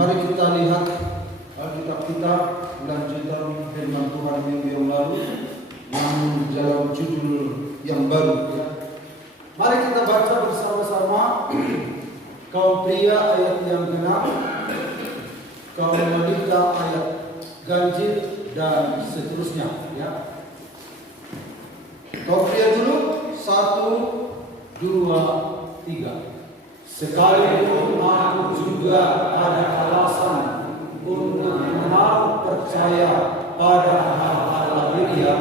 Mari kita lihat Alkitab kita, lanjutan firman Tuhan minggu yang lalu, namun dalam judul yang baru. Mari kita baca bersama-sama. Kaum pria ayat yang genap, kaum wanita ayat ganjil, dan seterusnya. Ya. Kaum pria dulu, 1, 2, 3. Sekalipun aku juga ada alasan untuk menaruh percaya pada hal-hal lahiriah,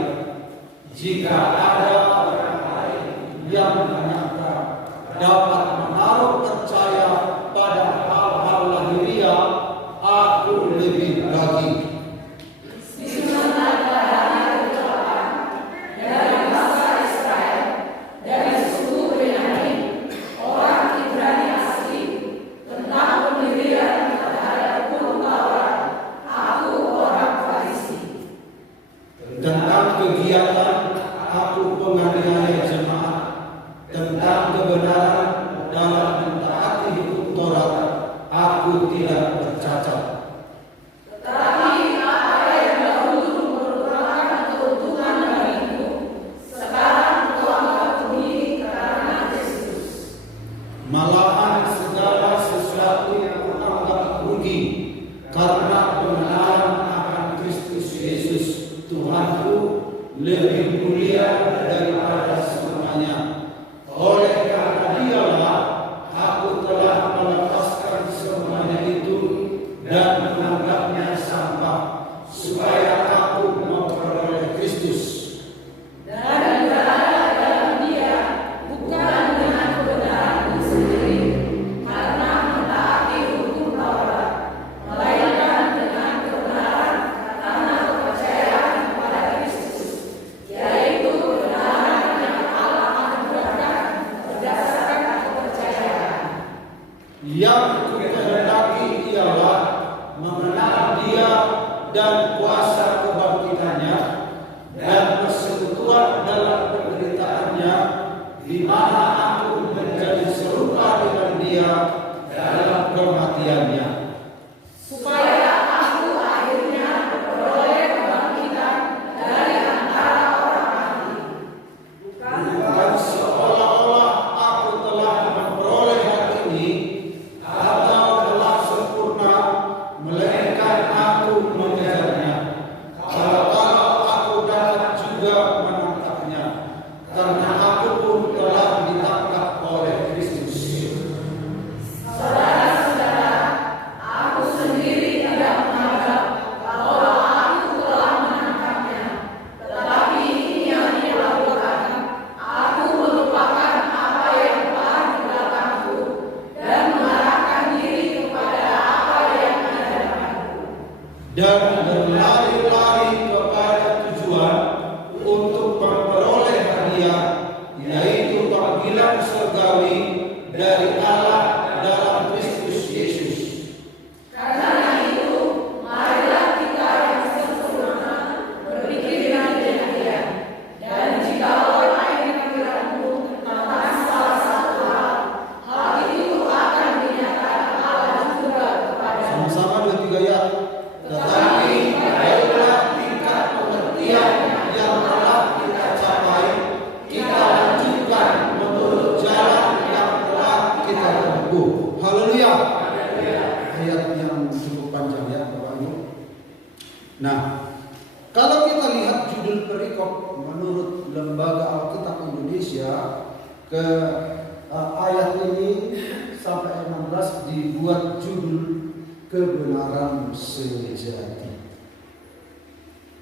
jika ada orang lain yang menyangka dapat menaruh percaya pada hal-hal lahiriah, aku lebih lagi.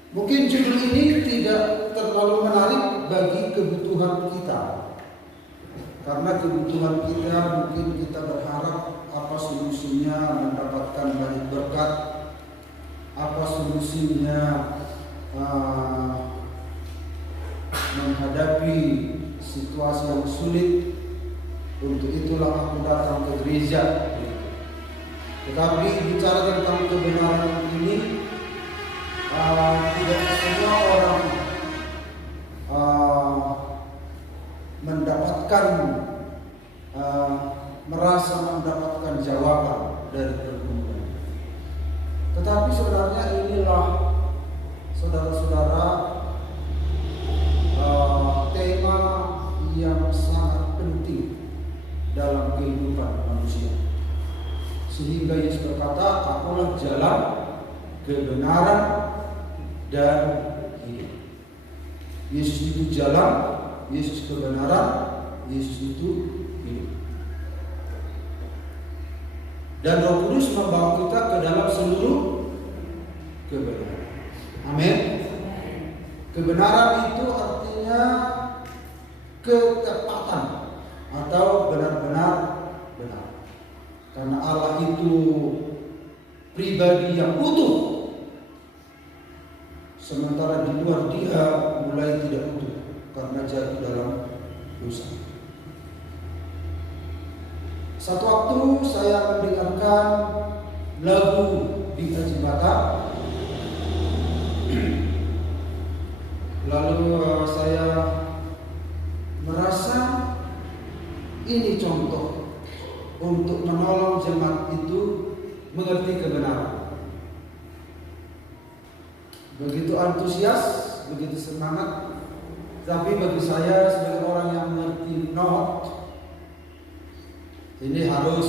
Mungkin judul ini tidak terlalu menarik bagi kebutuhan kita, karena kebutuhan kita mungkin kita berharap apa solusinya mendapatkan banyak berkat, apa solusinya menghadapi situasi yang sulit. Untuk itulah aku datang ke gereja. Tetapi bicara tentang kebenaran ini, tidak semua orang mendapatkan merasa mendapatkan jawaban dari pergumulan. Tetapi sebenarnya inilah saudara-saudara tema yang sangat penting dalam kehidupan manusia. Sehingga Yesus berkata, "Akulah jalan, kebenaran, dan hidup." Yesus itu jalan, Yesus kebenaran, Yesus itu hidup. Dan Roh Kudus membawa kita ke dalam seluruh kebenaran. Amin. Kebenaran itu artinya ketepatan atau benar-benar benar. Karena Allah itu pribadi yang utuh, sementara di luar Dia mulai tidak utuh karena jatuh dalam dosa. Satu waktu saya mendengarkan lagu di Ajibata, lalu saya merasa ini contoh untuk menolong jemaat itu mengerti kebenaran. Begitu antusias, begitu semangat, tapi bagi saya sebagai orang yang mengerti not, ini harus,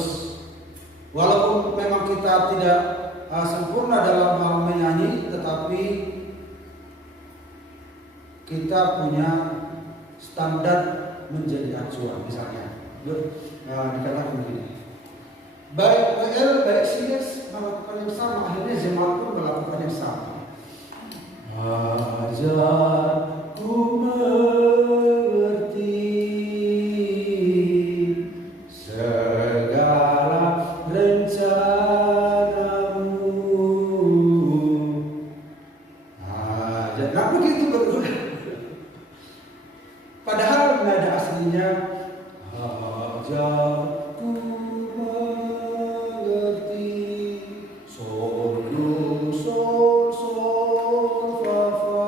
walaupun memang kita tidak sempurna dalam hal menyanyi, tetapi kita punya standar menjadi acuan. Misalnya dikatakan begini, baik WL baik Sides melakukan yang sama, akhirnya jemaat pun melakukan yang sama. Ajarku mengerti segala rencanamu. Nah begitu betul. Padahal nada aslinya ajarku mengerti sol do sol sol fa fa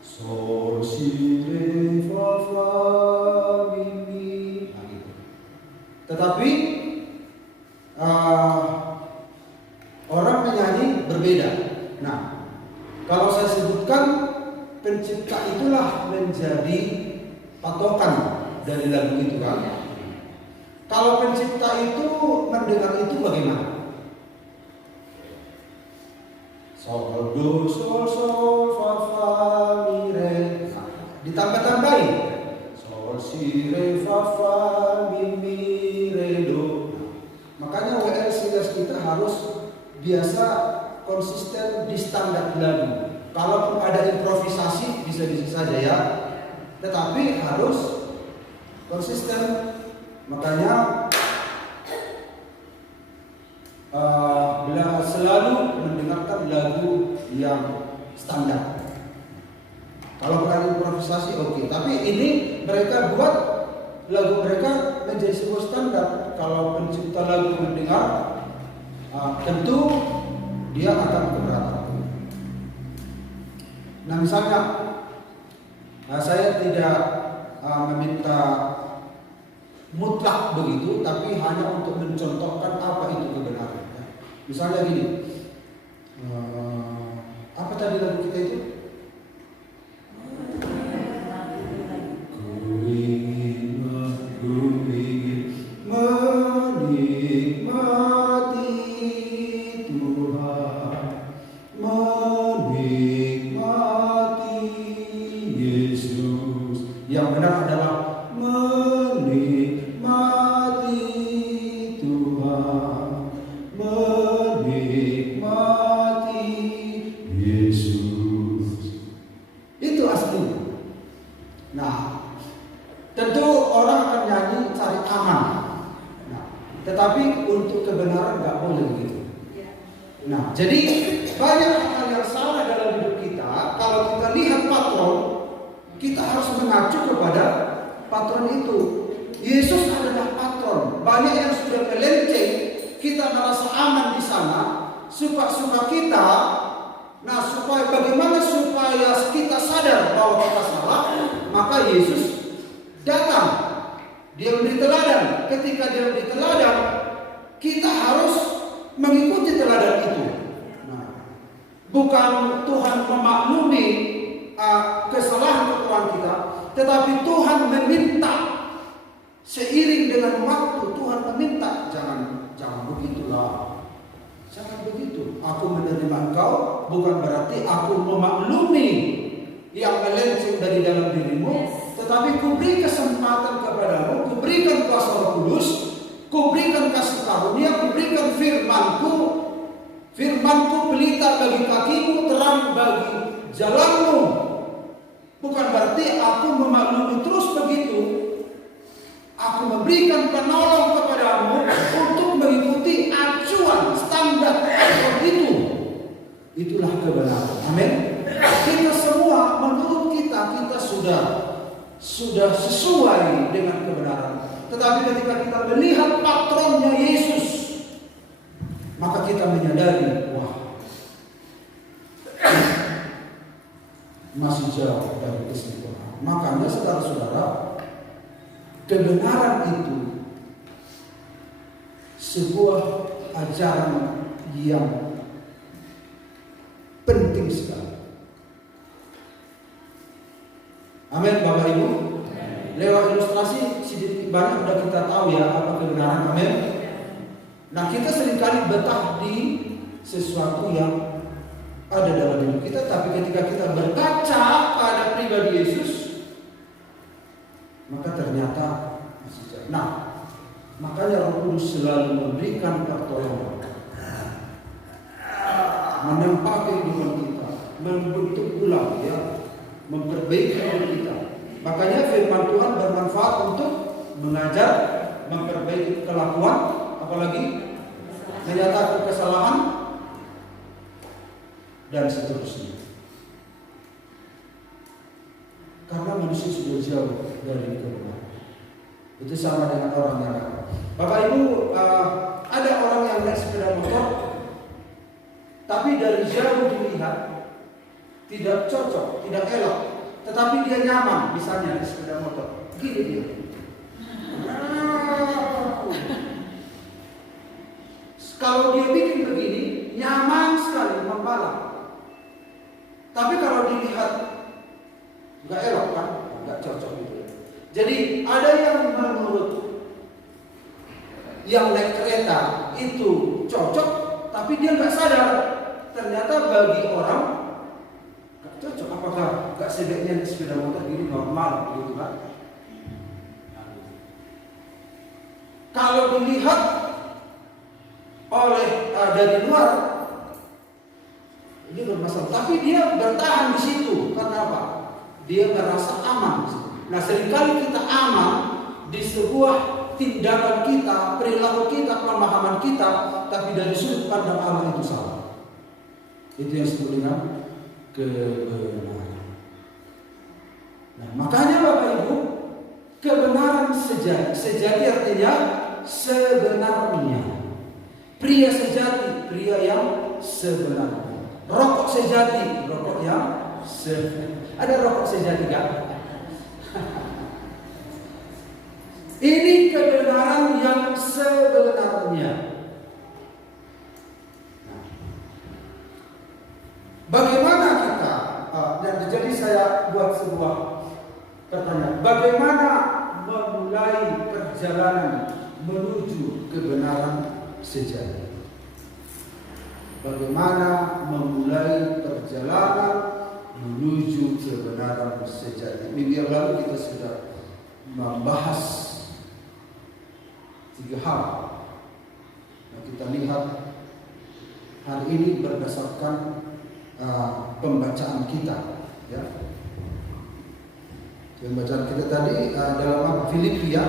sol si re fa fa mi mi. Nah, gitu. Tetapi orang menyanyi berbeda. Nah, kalau saya sebutkan pencipta itulah menjadi patokan dari lagu itu kan. Kalau pencipta itu mendengar itu bagaimana? Sol do sol sol fa fa mi re. Ditambah-tambahin sol si re fa fa mi mi re do. Makanya WL Sides kita harus biasa konsisten di standar lagu. Kalaupun ada improvisasi bisa-bisa saja ya, tetapi harus konsisten. Makanya selalu mendengarkan lagu yang standar. Kalau ada improvisasi oke, tapi ini mereka buat lagu mereka menjadi sebuah standar. Kalau pencipta lagu mendengar, tentu dia akan keberatan. Nah misalnya, saya tidak meminta mutlak begitu, tapi hanya untuk mencontohkan apa itu kebenaran. Misalnya gini, apa tadi lagu kita itu? Ku ingin menikmati Tuhan, menikmati Yesus. Yang benar adalah menikmati Tuhan, menikmati Yesus. Itu asli. Nah, tentu orang akan nyanyi cari aman. Nah, tetapi untuk kebenaran nggak boleh begitu. Nah, jadi banyak hal yang salah dalam hidup kita. Kalau kita lihat patron, kita harus mengacu kepada patron itu. Yesus adalah patron. Banyak yang sudah melenceng, kita merasa aman di sana, suka-suka kita. Nah, supaya bagaimana supaya kita sadar bahwa kita salah, maka Yesus datang. Dia memberi teladan. Ketika dia memberi teladan, kita harus mengikuti teladan itu. Bukan Tuhan memaklumi kesalahan kita, tetapi Tuhan meminta. Seiring dengan waktu Tuhan meminta, jangan begitulah. Jangan begitu. Aku menerima engkau bukan berarti aku memaklumi yang melenceng dari dalam dirimu, tetapi kuberi kesempatan kepadamu, kuberikan kuasa Roh Kudus, kuberikan kasih karunia, kuberikan firman-Ku. Firman-Ku pelita bagi kakimu, terang bagi jalanmu. Bukan berarti aku memaklumi terus begitu. Aku memberikan penolong kepadamu untuk mengikuti acuan standar itu. Itulah kebenaran. Amin. Kita semua menurut kita sudah sesuai dengan kebenaran. Tetapi ketika kita melihat patronnya Yesus, maka kita menyadari, wah, masih jauh dari kesempurnaan. Makanya saudara-saudara, kebenaran itu sebuah ajaran yang penting sekali. Amin, Bapak Ibu. Lewat ilustrasi sedikit banyak sudah kita tahu ya apa kebenaran. Amin. Nah, kita seringkali betah di sesuatu yang ada dalam diri kita, tapi ketika kita berkaca pada pribadi Yesus, maka ternyata masih jauh. Nah, makanya Roh Kudus selalu memberikan pertolongan, menempa kehidupan kita, membentuk ulang, ya, memperbaiki diri kita. Makanya firman Tuhan bermanfaat untuk mengajar, memperbaiki kelakuan, apalagi menyatakan kesalahan dan seterusnya. Karena manusia sudah jauh dari kebenaran. Itu sama dengan orang yang nakal. Bapak Ibu, ada orang yang naik sepeda motor, tapi dari jauh dilihat tidak cocok, tidak elok, tetapi dia nyaman, misalnya di sepeda motor. Gini dia. Kalau dia bikin begini, nyaman sekali membalap. Tapi kalau dilihat nggak elok kan, nggak cocok gitu. Jadi ada yang menurut yang naik kereta itu cocok, tapi dia nggak sadar ternyata bagi orang nggak cocok. Apakah nggak sebaiknya sepeda motor gini normal gitu kan? Kalau dilihat oleh dari luar ini bermasalah, tapi dia bertahan di situ karena apa? Dia merasa aman. Nah, seringkali kita aman di sebuah tindakan kita, perilaku kita, pemahaman kita, tapi dari sudut pandang Allah itu salah. Itu yang disebut dengan kebenaran. Nah, makanya Bapak Ibu, kebenaran sejati artinya sebenarnya. Pria sejati, pria yang sebenarnya. Rokok sejati, rokok yang sebenarnya. Ada rokok sejati gak? Ini kebenaran yang sebenarnya. Bagaimana kita? Jadi saya buat sebuah pertanyaan. Bagaimana memulai perjalanan menuju kebenaran sejati? Bagaimana memulai perjalanan menuju kebenaran sejati? Minggu yang lalu kita sudah membahas 3 hal. Nah, kita lihat hari ini berdasarkan pembacaan kita, ya. Pembacaan kita tadi dalam Filipi, ya.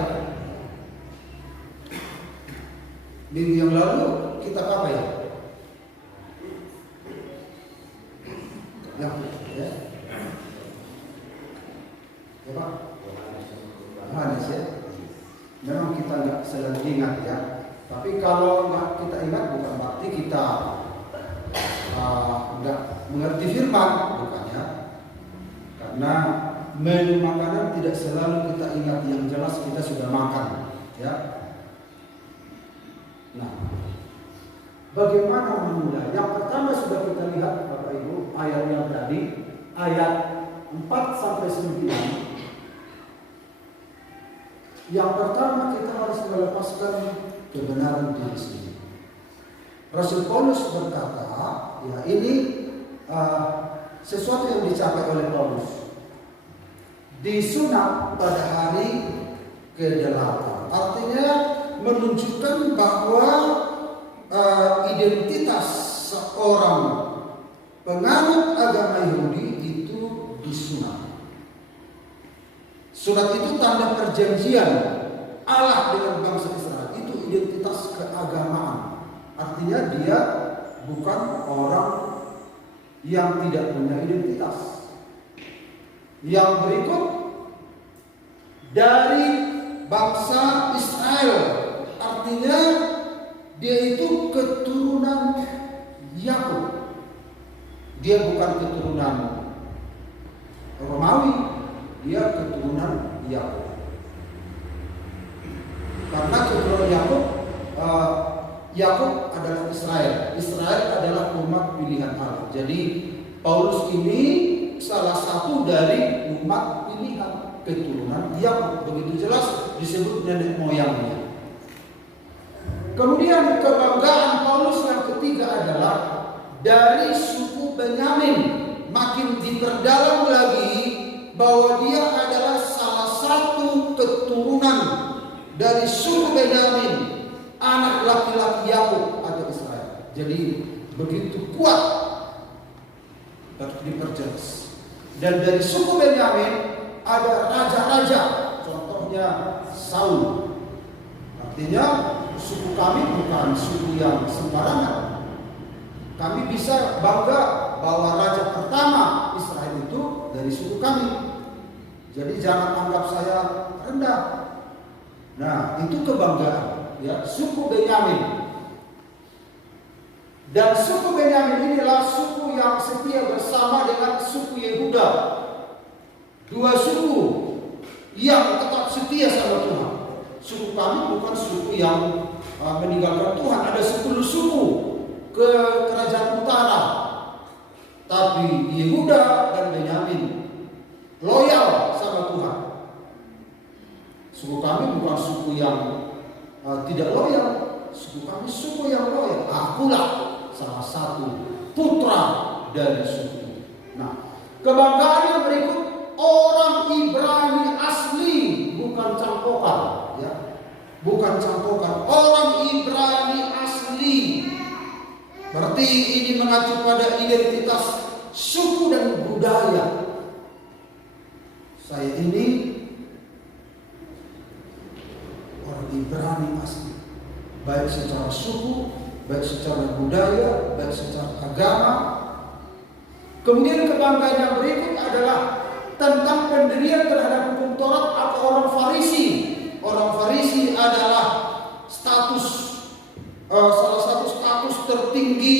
Minggu yang lalu kita apa ya? Ya. Ya Pak? Yohanes, ya. Memang kita nggak selalu ingat, ya. Tapi kalau nggak kita ingat bukan berarti kita nggak mengerti firman, bukan, ya. Karena menu makanan tidak selalu kita ingat, yang jelas kita sudah makan, ya. Nah, Bagaimana memulai? Yang pertama sudah kita lihat Bapak Ibu, ayat yang tadi, ayat 4-9. Yang pertama kita harus melepaskan kebenaran diri sendiri. Rasul Paulus berkata, ya ini sesuatu yang dicapai oleh Paulus. Disunat pada hari ke-8. Artinya menunjukkan bahwa identitas seorang penganut agama Yahudi itu disunat. Sunat itu tanda perjanjian Allah dengan bangsa Israel. Itu identitas keagamaan. Artinya dia bukan orang yang tidak punya identitas. Yang berikut, dari bangsa Israel. Artinya dia itu keturunan Yakub. Dia bukan keturunan Romawi, dia keturunan Yakub. Karena keturunan Yakub adalah Israel. Israel adalah umat pilihan Allah. Jadi Paulus ini salah satu dari umat pilihan keturunan Yakub. Begitu jelas disebut nenek moyangnya. Kemudian kebanggaan Paulus yang ketiga adalah dari suku Benyamin. Makin diperdalam lagi bahwa dia adalah salah satu keturunan dari suku Benyamin, anak laki-laki Yakub atau Israel. Jadi begitu kuat diperjelas. Dan dari suku Benyamin ada raja-raja, contohnya Saul. Artinya suku kami bukan suku yang sembarangan. Kami bisa bangga bahwa raja pertama Israel itu dari suku kami. Jadi jangan anggap saya rendah. Nah, itu kebanggaan, ya, suku Benyamin. Dan suku Benyamin inilah suku yang setia bersama dengan suku Yehuda. Dua suku yang tetap setia sama Tuhan. Suku kami bukan suku yang meninggalkan Tuhan. Ada 10 suku ke kerajaan utara. Tapi Yehuda dan Benyamin loyal sama Tuhan. Suku kami bukan suku yang tidak loyal. Suku kami suku yang loyal. Akulah salah satu putra dari suku. Nah, kebanggaan yang berikut, orang Ibrani asli, bukan campokan, ya. Bukan campokan, orang Ibrani asli. Berarti ini mengacu pada identitas suku dan budaya. Saya ini orang Ibrani asli, baik secara suku, baik secara budaya, baik secara agama. Kemudian kebanggaan yang berikut adalah tentang pendirian terhadap hukum Taurat atau orang Farisi. Orang Farisi adalah salah satu status tertinggi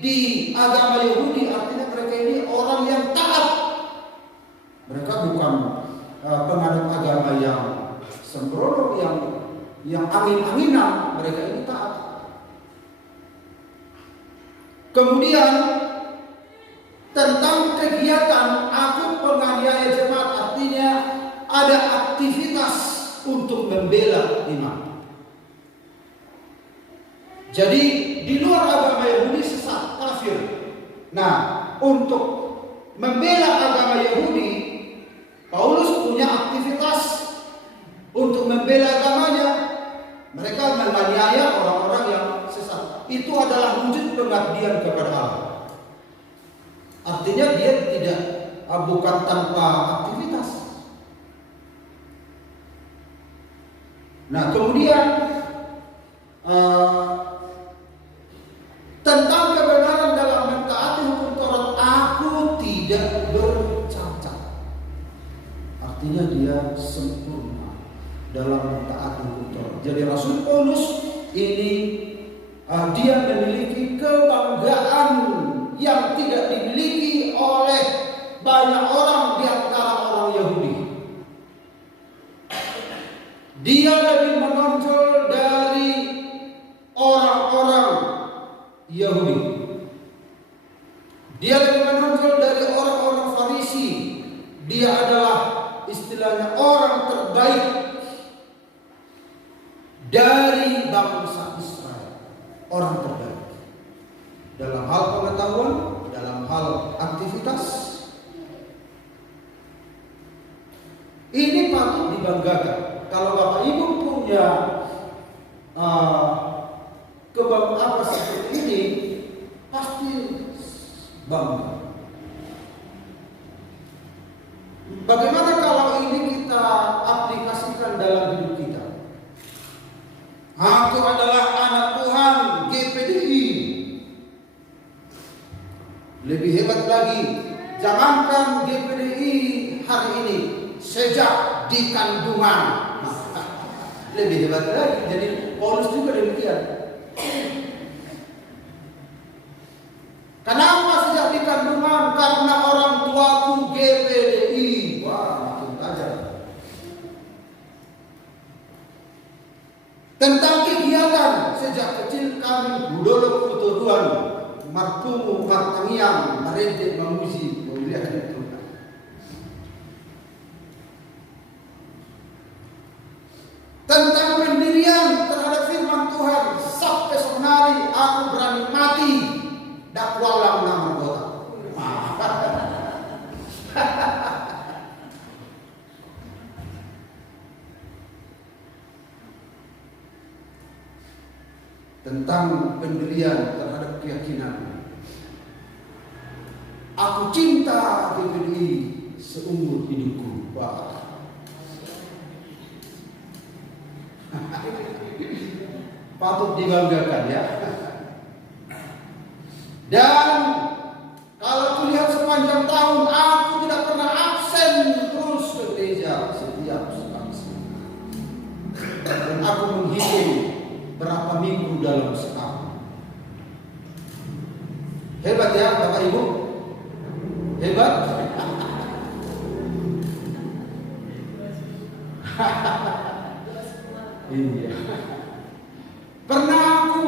di agama Yahudi. Artinya mereka ini orang yang taat. Mereka bukan penganut agama yang sembrono, yang angin-anginan. Mereka ini taat. Kemudian tentang kegiatan aku penganiaya jemaat, artinya ada aktivitas untuk membela iman. Jadi di luar agama Yahudi sesat, kafir. Nah, untuk membela agama Yahudi, Paulus punya aktivitas untuk membela agamanya. Mereka menganiaya orang-orang yang sesat. Itu adalah wujud pengabdian kepada Allah. Artinya dia bukan tanpa aktivitas. Nah, kemudian tentang kebenaran dalam mentaati hukum Taurat, aku tidak bercacat. Artinya dia sempurna dalam mentaati hukum Taurat. Jadi Rasul Paulus ini dia memiliki kebanggaan yang tidak dimiliki oleh banyak orang di antara orang Yahudi. Dia lebih menonjol dari orang-orang bumi. Dia lebih menonjol dari orang-orang Farisi. Dia adalah istilahnya orang terbaik dari bangsa Israel. Orang terbaik dalam hal pengetahuan, dalam hal aktivitas. Ini patut dibanggakan. Kalau Bapak Ibu punya kebanggaan apa seperti ini, pasti bangga. Bagaimana kalau ini kita aplikasikan dalam hidup kita? Aku adalah anak Tuhan, GPDI. Lebih hebat lagi, jangankan GPDI hari ini, sejak di kandungan. Lebih hebat lagi. Jadi Paulus juga demikian. Kenapa sejak di kandungan? Karena orang tuaku GPDI. Wah, makin tajam. Tentang kegiatan, sejak kecil kami budolok puturuan, martumu martangiang, merente memuji, memuliakan Tuhan. Tentang pendirian terhadap firman Tuhan, sampai sebenarnya aku berani mati dakwalah nama kota. Tentang pendirian terhadap keyakinan, aku cinta GPDI seumur hidupku. Wah. Patut dibanggakan ya. Dan kalau aku lihat sepanjang tahun, aku tidak pernah absen terus ke gereja setiap Kamis. Dan aku menghitung berapa minggu dalam setahun. Hebat ya Bapak Ibu? Hebat? Iya. Pernah aku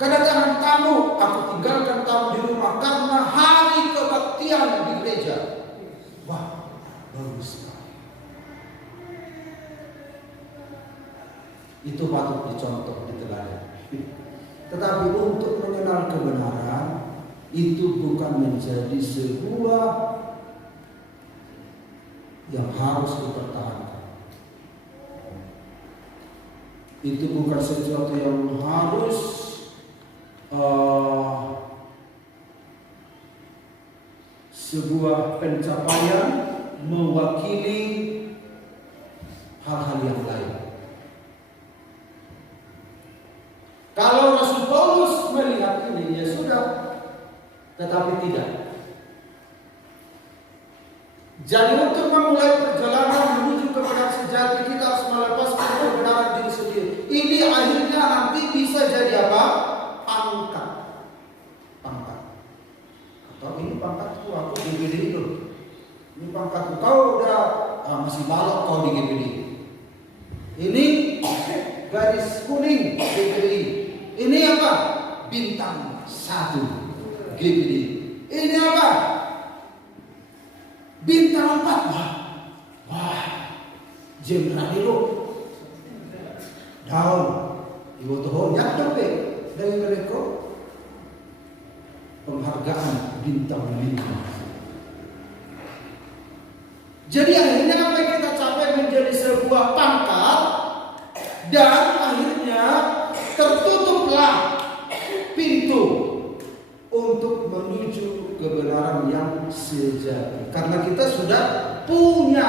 kedatangan tamu, aku tinggalkan tamu di rumah karena hari kebaktian di gereja. Wah, bagus sekali. Itu patut dicontoh, diteladan. Tetapi untuk mengenal kebenaran itu bukan menjadi sebuah yang harus dipertahankan. Itu bukan sesuatu yang harus sebuah pencapaian mewakili hal-hal yang lain. Kalau Rasul Paulus melihat ini, ya sudah, tetapi tidak. Jadi untuk memulai perjalanan menuju kebenaran sejati, kita harus melepaskan kebenaran diri sendiri. Ini akhirnya nanti bisa jadi apa? Pangkat. Atau ini pangkatku, aku di GPDI itu. Ini pangkatku, kau udah masih balok kau di GPDI. Ini garis kuning GPDI. Ini apa? Bintang 1 GPDI. Ini apa? Bintang 4. Wah, jenderal itu daun ibu tuh nyak dari mereka penghargaan bintang 5. Jadi akhirnya apa yang kita capai menjadi sebuah pangkat, dan akhirnya tertutuplah pintu untuk menuju kebenaran yang sejati. Karena kita sudah punya,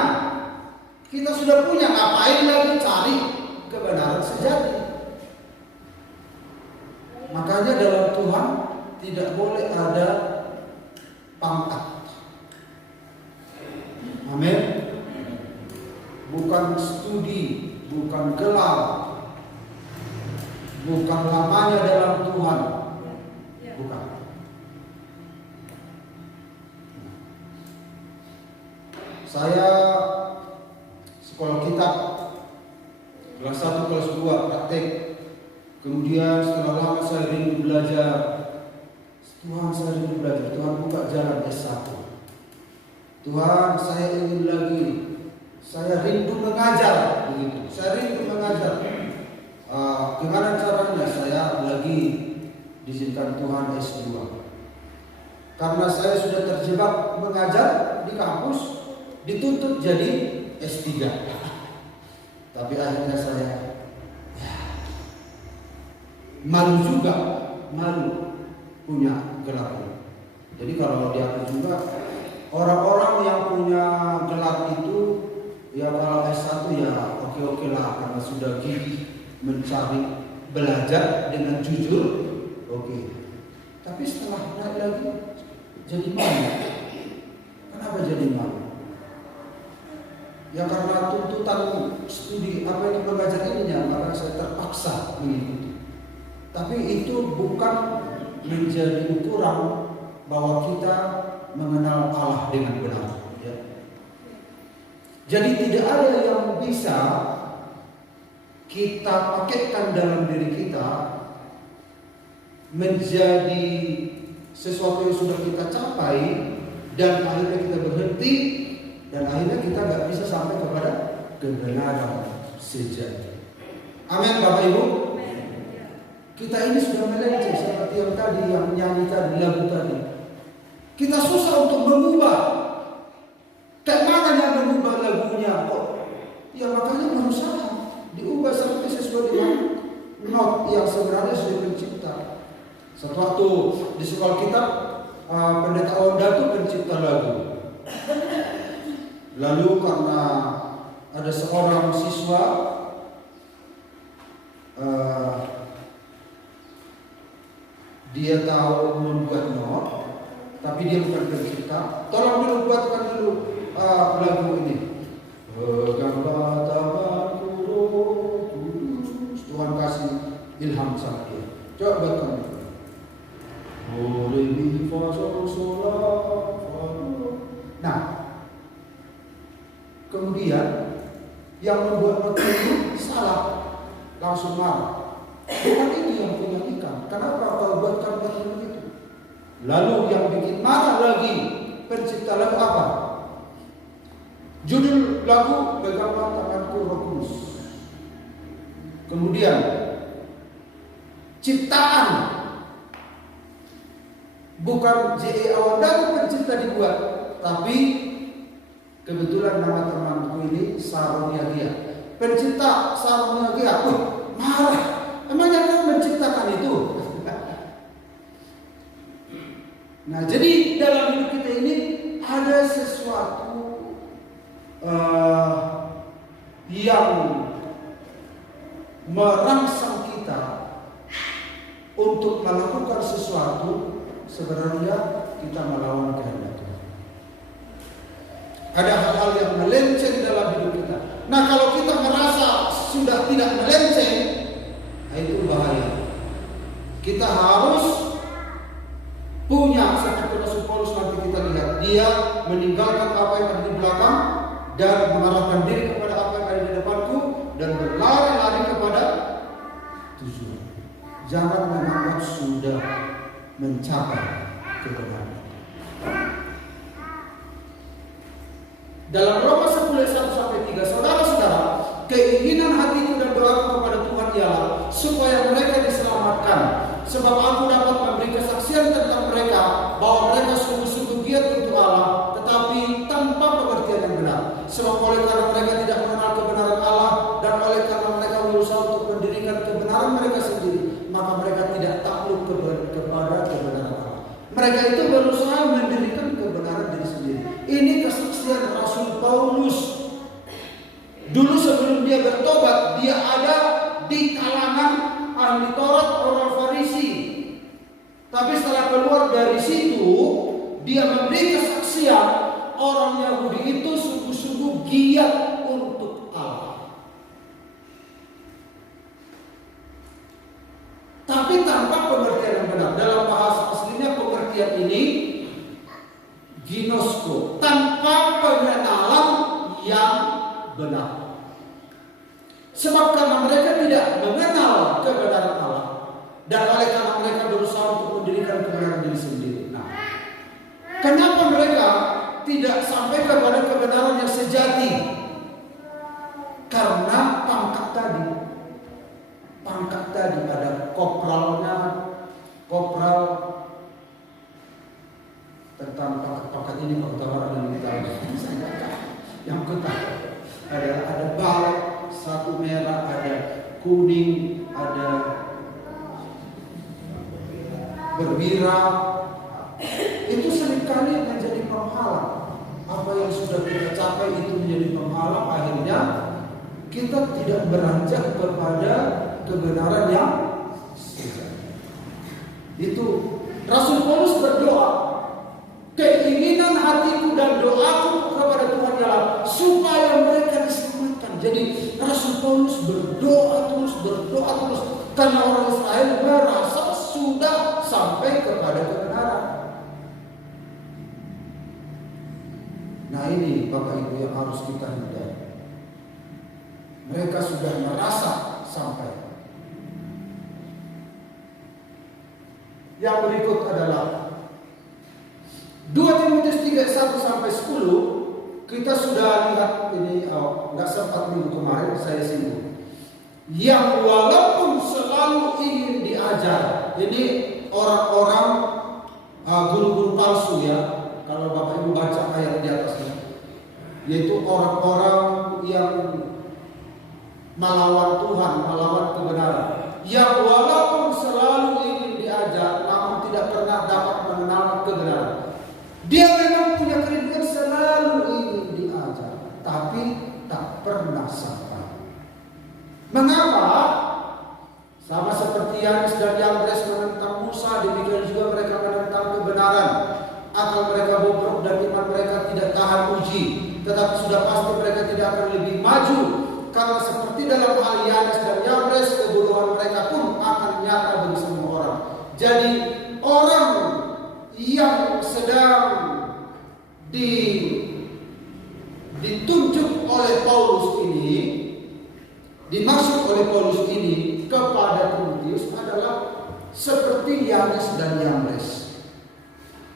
ngapain lagi cari kebenaran sejati? Makanya dalam Tuhan tidak boleh ada pangkat. Amin. Bukan studi, bukan gelar, bukan lamanya dalam Tuhan, bukan. Saya sekolah kitab kelas 1, kelas 2 praktek. Kemudian setelah lama saya rindu belajar. Tuhan, saya rindu belajar. Tuhan buka jalan S1. Tuhan, saya ingin lagi. Saya rindu mengajar. Begitu. Saya rindu mengajar. Gimana caranya? Saya lagi diizinkan Tuhan S2. Karena saya sudah terjebak mengajar di kampus, dituntut jadi S3. Tapi akhirnya saya malu juga, malu punya gelar ini. Jadi kalau diakui juga orang-orang yang punya gelar itu, ya kalau S1 ya oke lah, karena sudah gigih mencari belajar dengan jujur, oke. Tapi setelah naik lagi jadi malu. Kenapa jadi malu? Ya karena tuntutan studi apa yang mengajar ininya, maka saya terpaksa mengikuti. Tapi itu bukan menjadi ukuran bahwa kita mengenal Allah dengan benar. Ya. Jadi tidak ada yang bisa kita pakaikan dalam diri kita menjadi sesuatu yang sudah kita capai dan akhirnya kita berhenti dan akhirnya kita nggak bisa sampai kepada kebenaran sejati. Amin, Bapak Ibu. Kita ini sudah melenceng seperti yang tadi yang nyanyi tadi, lagu tadi. Kita susah untuk mengubah. Kayak mana yang mengubah lagunya kok? Ya makanya berusaha diubah sampai sesuai dengan not yang sebenarnya sudah pencipta. Satu waktu di sekolah kitab, Pendeta Onda itu pencipta lagu. Lalu karena ada seorang siswa dia tahu membuat not, tapi dia bukan pencipta. Tolong dulu buatkan dulu lagu ini. Beganglah tanganku Roh Kudus. Tuhan kasih ilham sama dia. Coba buatkan dulu. Nah, kemudian yang membuat not itu salah, langsung marah. Bukan ini yang punya ikan. Kenapa kau buatkan begitu? Lalu yang bikin marah lagi pencipta lagu apa? Judul lagu Beganglah Tanganku Roh Kudus. Kemudian ciptaan bukan J.E. Awanda pencipta dibuat, tapi kebetulan nama temanku ini Saroniagia. Pencipta Saroniagia marah. Emangnya kan menciptakan itu? Nah, jadi dalam hidup kita ini ada sesuatu yang merangsang kita untuk melakukan sesuatu, sebenarnya kita melawan kehendak Tuhan. Ada hal-hal yang melenceng dalam hidup kita. Nah, kalau kita merasa sudah tidak melenceng, itu bahaya. Kita harus punya seperti Rasul Paulus, nanti kita lihat dia meninggalkan apa yang ada di belakang dan mengarahkan diri kepada apa yang ada di depanku dan berlari-lari kepada tujuan. Jangan menganggap sudah mencapai kebenaran. Dalam Roma 10:1-3, saudara-saudara, keinginan hatiku dan doaku kepada Tuhan ialah supaya mereka diselamatkan. Sebab aku dapat memberi kesaksian tentang mereka bahwa mereka sungguh-sungguh giat untuk Allah, tetapi tanpa pengertian yang benar. Sebab oleh karena mereka tidak mengenal kebenaran Allah dan oleh karena mereka berusaha untuk mendirikan kebenaran mereka sendiri, maka mereka tidak takluk kepada kebenaran Allah. Mereka itu berusaha mendirikan kebenaran diri sendiri. Ini kesaksian Rasul Paulus. Dulu sebelum dia bertobat, dia ada di kalangan ahli Taurat, orang Farisi. Tapi setelah keluar dari situ, dia memberi kesaksian orang Yahudi itu sungguh-sungguh giat untuk Allah. Tapi tanpa pengertian yang benar. Dalam bahasa aslinya pengertian ini ginosko, tanpa pengenalan yang benar. Sebab karena mereka tidak mengenal kebenaran Allah, tidak sampai kepada kebenaran yang sejati. Karena pangkat tadi ada kopralnya, kopral. Tentang pangkat ini Pak Utama ada yang tahu. Yang kita ada balik, satu merah, ada kuning, ada berwira. Itu seringkali menjadi penghalang. Apa yang sudah kita capai itu menjadi penghalang. Akhirnya kita tidak beranjak kepada kebenaran yang sejati. Itu Rasul Paulus berdoa, keinginan hatiku dan doaku kepada Tuhan ialah supaya mereka diselamatkan. Jadi Rasul Paulus berdoa terus karena orang Israel merasa sudah sampai kepada kebenaran. Nah ini Bapak Ibu yang harus kita hindari. Mereka sudah merasa sampai. Yang berikut adalah 2 Timotius 3:1-10. Kita sudah lihat ini, nggak sempat minggu kemarin saya singgung. Yang walaupun selalu ingin diajar. Ini orang-orang guru-guru palsu ya. Kalau Bapak Ibu baca ayat di atasnya, yaitu orang-orang yang melawan Tuhan, melawan kebenaran. Yang walaupun selalu ingin diajar, namun tidak pernah dapat mengenal kebenaran. Dia memang punya kerinduan selalu ingin diajar, tapi tak pernah sampai. Mengapa? Sama seperti Yanes dan Yambres menentang Musa, demikian juga mereka menentang kebenaran. Akal mereka bobrok dan iman mereka tidak tahan uji. Tetapi sudah pasti mereka tidak akan lebih maju. Karena seperti dalam hal Yanes dan Yambres, kebodohan mereka pun akan nyata bagi semua orang. Jadi orang yang sedang ditunjuk oleh Paulus ini, dimaksud oleh Paulus ini kepada Timotius adalah seperti Yanes dan Yambres.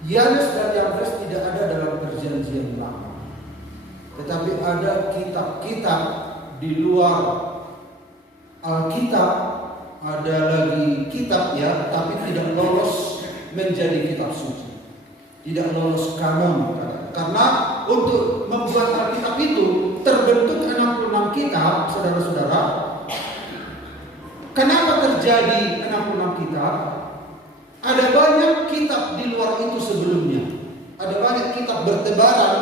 Yanes dan Yambres tidak ada dalam perjanjian lama, tetapi ada kitab-kitab di luar Alkitab, ada lagi kitab ya, tapi tidak lolos menjadi kitab suci, tidak lolos kanon. Karena untuk membuat Alkitab itu terbentuk 66 kitab, saudara-saudara. Kenapa terjadi 66 kitab? Ada banyak kitab di luar itu sebelumnya. Ada banyak kitab bertebaran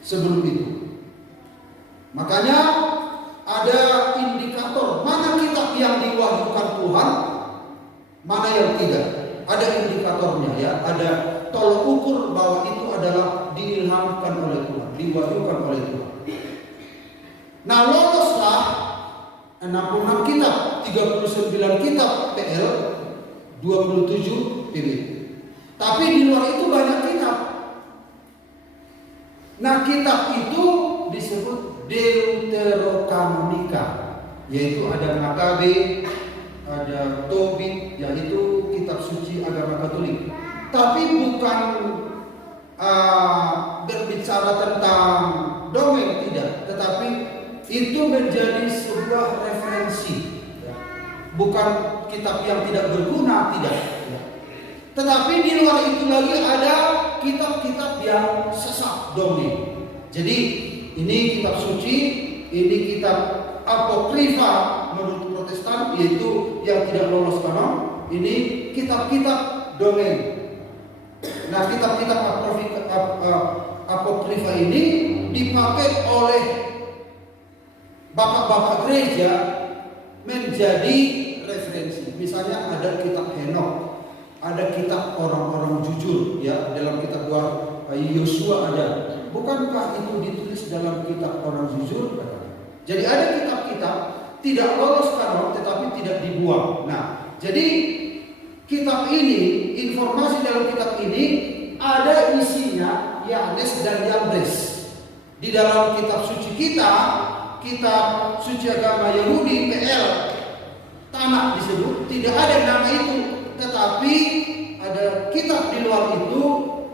sebelum itu. Makanya ada indikator mana kitab yang diwahyukan Tuhan, mana yang tidak. Ada indikatornya ya, ada tolok ukur bahwa itu adalah diilhamkan oleh Tuhan, diwahyukan oleh Tuhan. Nah, loloslah 66 kitab, 39 kitab PL, 27 PB. Tapi di luar itu banyak kitab. Nah, kitab itu disebut Deuterokanonika, yaitu ada Makabe, ada Tobit, yaitu kitab suci agama Katolik. Tapi bukan berbicara tentang dongeng, tidak, tetapi itu menjadi sebuah referensi, bukan kitab yang tidak berguna, tidak. Tetapi di luar itu lagi ada kitab-kitab yang sesat, dongeng. Jadi ini kitab suci, ini kitab apokrifa menurut Protestan, yaitu yang tidak lolos kanon. Ini kitab-kitab dongeng. Nah, kitab-kitab apokrifa ini dipakai oleh bapak-bapak gereja menjadi referensi. Misalnya ada kitab Henok, ada kitab orang-orang jujur ya, dalam kitab Yosua ada. Bukankah itu ditulis dalam kitab orang jujur? Jadi ada kitab-kitab tidak lolos kanon tetapi tidak dibuang. Nah, jadi kitab ini, informasi dalam kitab ini ada isinya Yanes dan Yambres. Di dalam kitab suci kita, kitab suci agama Yahudi PL Tanakh disebut, tidak ada nama itu, tetapi ada kitab di luar itu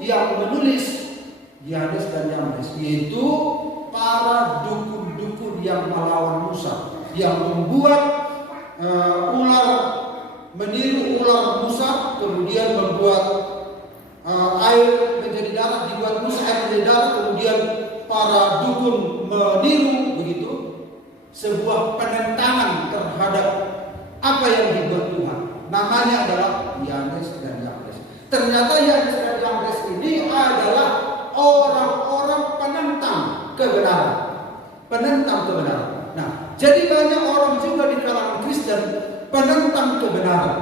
yang menulis Yanes dan Yambres, yaitu para dukun-dukun yang melawan Musa, yang membuat ular, meniru ular Musa, kemudian membuat air menjadi darah, dibuat Musa air menjadi darah, kemudian para dukun meniru begitu, sebuah penentangan terhadap apa yang dibuat Tuhan. Namanya adalah Yanes dan Yambres. Ternyata Yanes dan Yambres ini adalah orang-orang penentang kebenaran. Penentang kebenaran. Nah, jadi banyak orang juga di kalangan Kristen penentang kebenaran.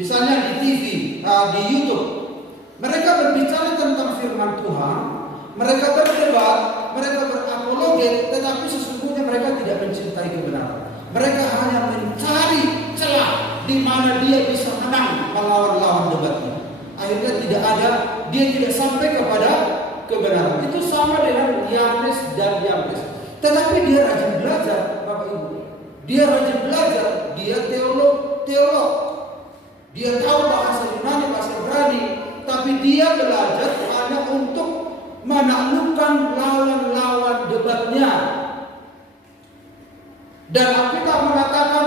Misalnya di TV, di YouTube, mereka berbicara tentang firman Tuhan, mereka berdebat, mereka berapologet, tetapi sesungguhnya mereka tidak mencintai kebenaran. Mereka hanya mencari celah di mana dia bisa menang melawan debatnya. Akhirnya dia tidak sampai kepada kebenaran. Itu sama dengan Yanes dan Yambres. Tetapi dia rajin belajar, Bapak Ibu. Dia rajin belajar, dia teolog. Dia tahu bahasa Yunani, bahasa Ibrani, tapi dia belajar hanya untuk menaklukkan lawan-lawan debatnya. Dan Alkitab mengatakan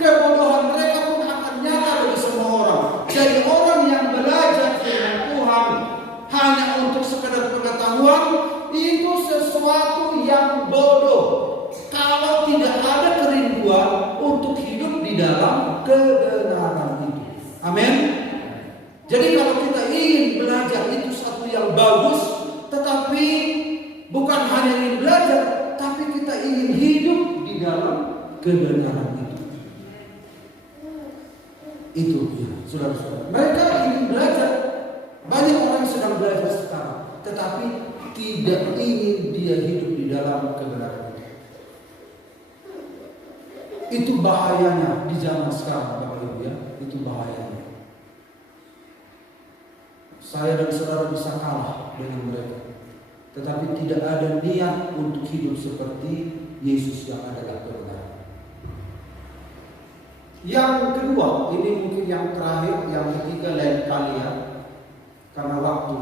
kebodohan mereka pun akan nyata bagi semua orang. Jadi orang yang belajar firman Tuhan hanya untuk sekedar pengetahuan, itu sesuatu yang bodoh kalau tidak ada kerinduan untuk hidup di dalam kebenaran itu. Amin. Jadi kalau kita ingin belajar, itu satu yang bagus, tetapi bukan hanya ingin belajar, tapi kita ingin hidup di dalam kebenaran itu. Itu ya, saudara-saudara. Mereka ingin belajar. Banyak orang sedang belajar sekarang, tetapi tidak ingin dia hidup di dalam kebenaran itu. Itu bahayanya di zaman sekarang, Bapak Ibu ya. Itu bahayanya. Saya dan saudara bisa kalah dengan mereka, tetapi tidak ada niat untuk hidup seperti Yesus yang adalah kebenaran. Yang kedua, ini mungkin yang terakhir, yang ketiga lain kali ya, karena waktu.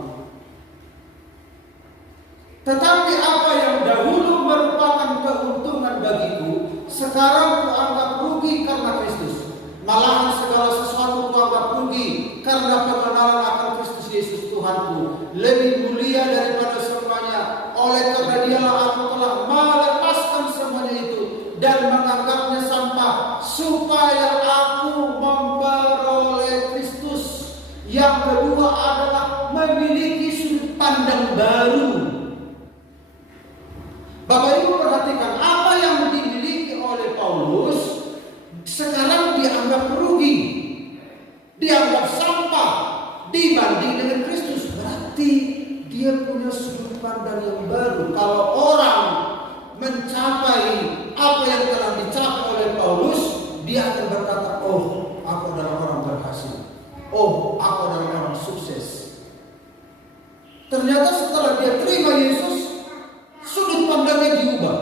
Tetapi apa yang dahulu merupakan keuntungan bagiku, sekarang kuanggap rugi karena Kristus. Malahan segala sesuatu kuanggap rugi karena pengenalan akan Kristus Yesus Tuhanku, lebih mulia daripada semuanya. Oleh karena dialah aku telah melepaskan semuanya itu dan menganggapnya sampah, supaya aku memperoleh Kristus. Yang kedua adalah memiliki sudut pandang baru. Bapak Ibu perhatikan, apa yang dimiliki oleh Paulus sekarang dianggap rugi, dianggap sampah dibanding dengan Kristus. Berarti dia punya sudut pandang yang baru. Kalau orang mencapai apa yang telah dicapai oleh Paulus, dia akan berkata, oh, aku adalah orang berhasil. Oh, aku adalah orang sukses. Ternyata setelah dia terima Yesus, sudut pandangnya diubah.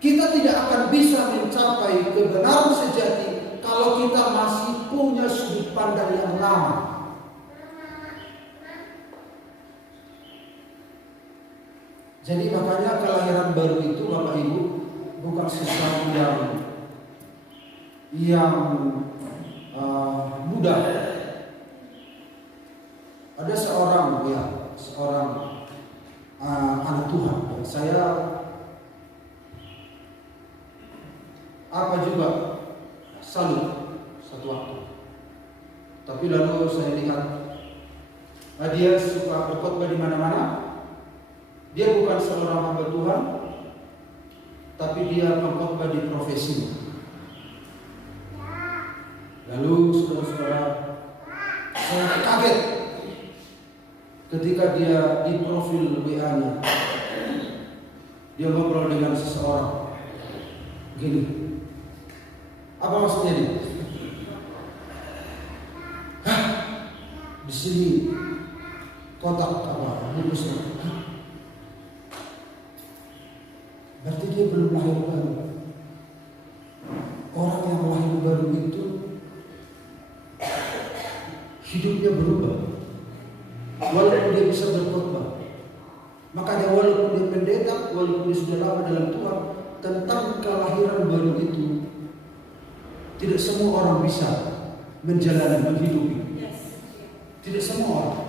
Kita tidak akan bisa mencapai kebenaran sejati kalau kita masih punya sudut pandang yang lama. Jadi makanya kelahiran baru itu, Bapak Ibu, bukan sesuatu yang mudah. Ada seorang anak Tuhan, saya juga salut satu waktu. Tapi lalu saya lihat dia suka berkhotbah di mana-mana. Dia bukan seorang hamba Tuhan, tapi dia berkhotbah di profesi. Lalu saudara-saudara, saya kaget ketika dia di profil WA-nya, dia ngobrol dengan seseorang. Gini, apa maksudnya dia? Di sini kotak apa? Bungkusnya. Berarti dia belum lahir baru. Orang yang lahir baru itu hidupnya berubah. Walaupun dia bisa berkhotbah. Makanya walaupun dia pendeta, walaupun dia sudah lama dalam Tuhan, tentang kelahiran baru itu tidak semua orang bisa menjalani, menghidupi. Tidak semua orang.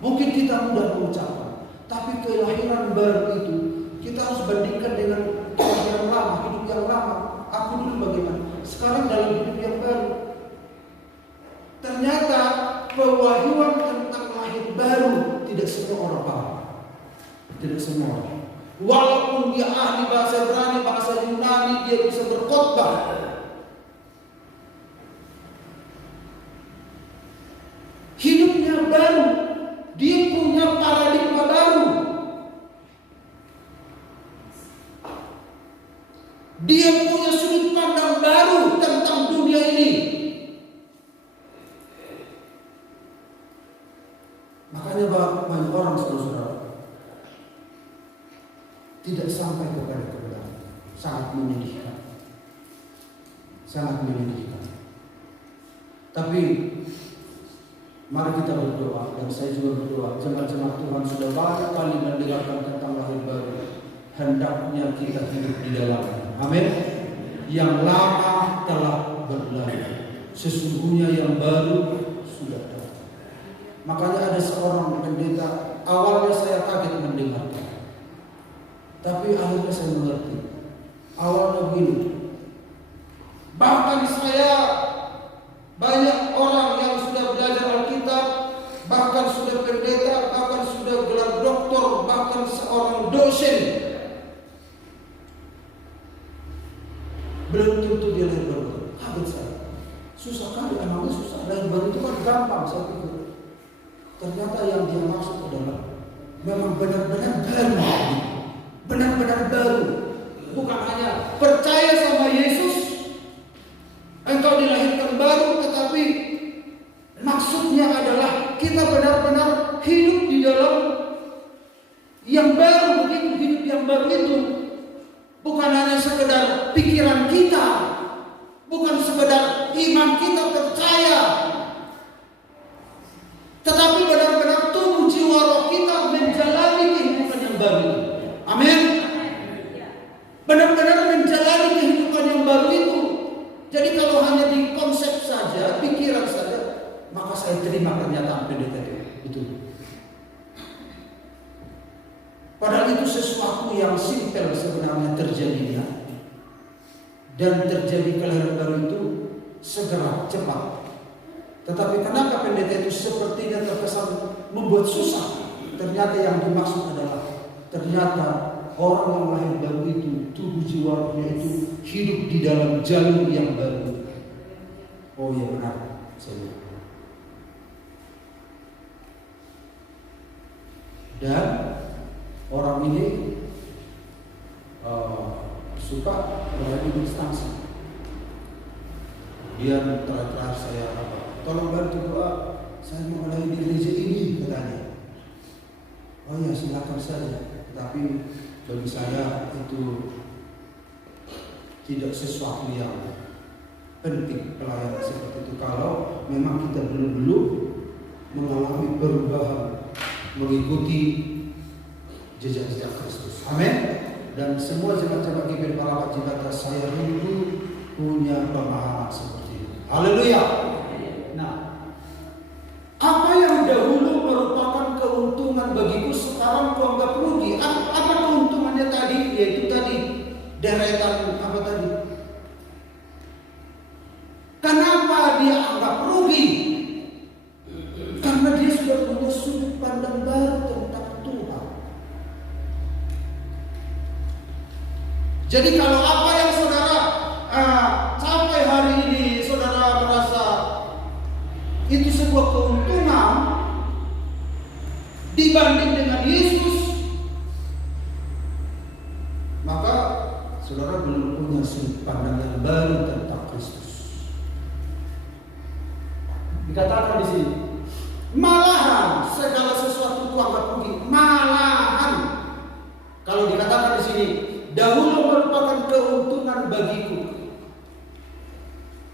Mungkin kita mudah mengucapkan, tapi kelahiran baru itu kita harus bandingkan dengan kelahiran lama, hidup yang lama. Aku dulu bagaimana? Sekarang dalam hidup yang baru. Ternyata pewahyuan tentang lahir baru tidak semua orang paham. Tidak semua orang. Walaupun dia ahli bahasa Ibrani, bahasa Yunani, dia bisa berkhotbah. Hidupnya baru. Dia punya paradigma baru. Dia punya sudut pandang baru tentang dunia ini. Makanya banyak orang, saudara-saudara, tidak sampai kepada kebenaran. Sangat menyedihkan. Sangat menyedihkan. Tapi mari kita berdoa, dan saya juga berdoa. Jemaat-jemaat Tuhan sudah banyak kali mendengarkan tentang lahir baru. Hendaknya kita hidup di dalamnya. Amin. Yang lama telah berlalu, sesungguhnya yang baru sudah datang. Makanya ada seorang pendeta, awalnya saya kaget mendengarkan, tapi akhirnya saya mengerti. Awalnya begini, bahkan saya banyak orang yang sudah belajar Alkitab, bahkan sudah pendeta, bahkan sudah gelar doktor, bahkan seorang dosen, belum tentu dia lahir baru. Kaget saya. Susah kali, emangnya susah. Lahir baru itu kan gampang, saya pikir. Ternyata yang dia maksud adalah memang benar-benar baru. Benar-benar baru. Bukan hanya percaya sama Yesus, engkau dilahirkan baru, tetapi maksudnya adalah kita benar-benar hidup di dalam yang baru. Begitu hidup yang baru itu bukan hanya sekedar pikiran kita, bukan sekedar iman kita percaya, tetapi benar-benar tubuh jiwa roh kita menjalani kehidupan yang baru. Amin. Benar-benar menjalani kehidupan yang baru itu. Jadi kalau hanya di konsep saja, pikiran saja, maka saya terima pernyataan pendeta itu. Padahal itu sesuatu yang simpel sebenarnya terjadinya. Dan terjadi kelahiran baru itu segera, cepat. Tetapi kenapa pendeta itu sepertinya terkesan membuat susah? Ternyata yang dimaksud adalah ternyata orang yang lahir baru itu, tubuh jiwa rohnya itu hidup di dalam jalur yang baru. Oh ya benar, saya. Dan orang ini suka berada di instansi. Kemudian terakhir saya tolong bantu doa, saya mau mulai di gereja ini, katanya. Oh ya silakan saja. Tapi bagi saya itu tidak sesuatu yang penting pelayanan seperti itu. Kalau memang kita belum mengalami perubahan mengikuti jejak-jejak Kristus. Amin. Dan semua jemaat-jemaat GBI Parapat Jakarta, saya rindu punya pemahaman seperti itu. Haleluya. Nah, apa yang dahulu merupakan keuntungan bagiku sekarang kuanggap rugi. Apa keuntungannya tadi? Yaitu tadi deretan apa tadi? Kenapa dia anggap rugi? Karena dia sudah punya sudut pandang baru tentang Tuhan. Jadi kalau apa yang saudara sampai hari ini saudara merasa itu sebuah keuntungan dibanding dengan Yesus, maka saudara belum punya sudut pandang yang baru tentang Kristus. Dikatakan di sini, malahan segala sesuatu itu anggap rugi. Malahan, kalau dikatakan di sini, dahulu merupakan keuntungan bagiku.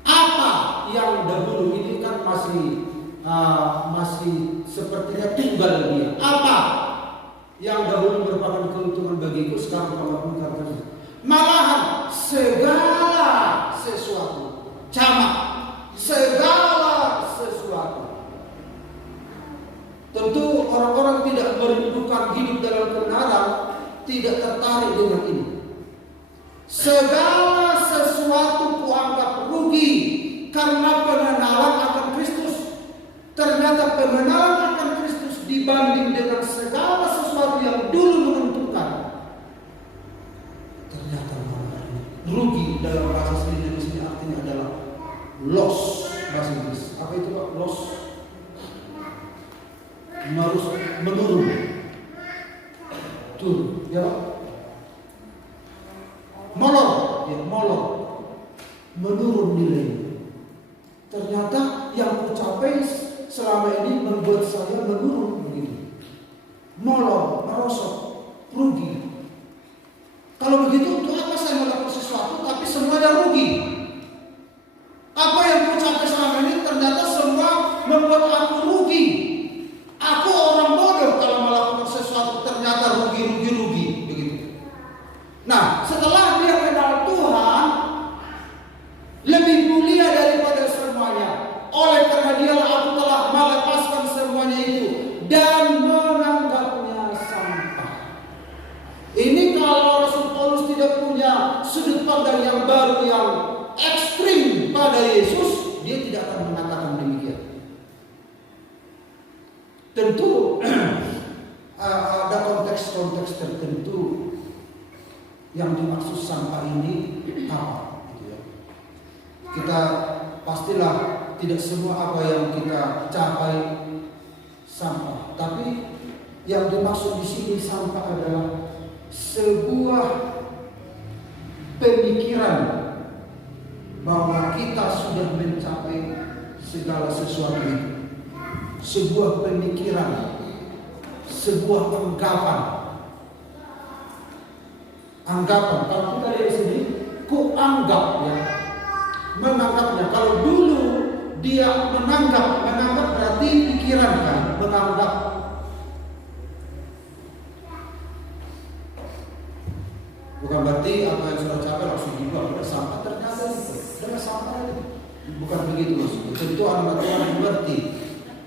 Apa yang dahulu ini kan masih masih sepertinya tunggal dia. Apa yang dahulu merupakan keuntungan bagiku sekarang kalau karena malahan segala sesuatu, camat, segala sesuatu. Tentu orang-orang tidak merindukan hidup dalam kebenaran, tidak tertarik dengan ini. Segala sesuatu kuanggap rugi karena pengenalan akan Kristus. Ternyata pengenalan akan Kristus dibanding dengan segala sesuatu yang dulu menentukan, ternyata rugi. Dalam bahasa sini artinya adalah loss, bahasa Inggris. Apa itu Pak? Loss, menurun, turun, ya. Molor, menurun nilainya. Ternyata yang ku capai selama ini membuat saya menurun begitu. Molor, merosot, rugi. Kalau begitu, untuk apa saya melakukan sesuatu tapi semuanya rugi? Apa yang ku capai selama ini ternyata semua membuat aku rugi. Aku orang bodoh kalau melakukan sesuatu ternyata rugi begitu. Nah, setelah dia kenal Tuhan, lebih mulia daripada semuanya. Oleh karena dialah aku telah melepaskan semuanya itu dan menganggapnya sampah. Ini kalau Rasul Paulus tidak punya sudut pandang yang baru, yang ekstrim pada Yesus, dia tidak akan mengatakan demikian. Tentu ada konteks-konteks tertentu yang dimaksud sampah ini apa, gitu ya. Kita pastilah tidak semua apa yang kita capai sampah, tapi yang dimaksud di sini sampah adalah sebuah pemikiran bahwa kita sudah mencapai segala sesuatu itu. Sebuah pemikiran, sebuah anggapan. Kalau kita dari sini, ku anggap, ya, menganggapnya. Kalau dulu dia menganggap berarti pikiran, kan, menganggap. Bukan berarti apa yang sudah capai langsung dibuang, udah sampah ternyata itu, udah sampah itu. Bukan begitu maksudnya. Tentu anak Tuhan mengerti.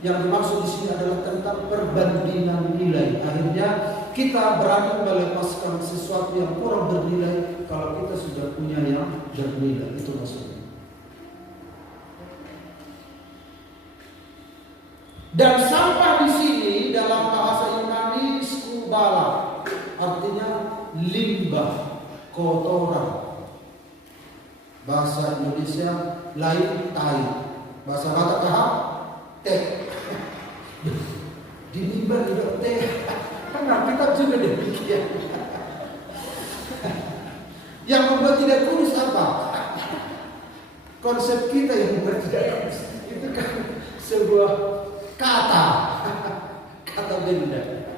Yang dimaksud di sini adalah tentang perbandingan nilai. Akhirnya kita berani melepaskan sesuatu yang kurang bernilai kalau kita sudah punya yang bernilai. Itu maksudnya. Dan sampah di sini dalam bahasa Yunani skubala, artinya limbah, kotoran. Bahasa Indonesia lain tai. Bahasa Batak kahap teh. Di limbah tidak teh. Karena kita juga demikian. Yang membuat tidak kurus apa? Konsep kita yang membuat tidak kurus. Itu kan sebuah kata benda.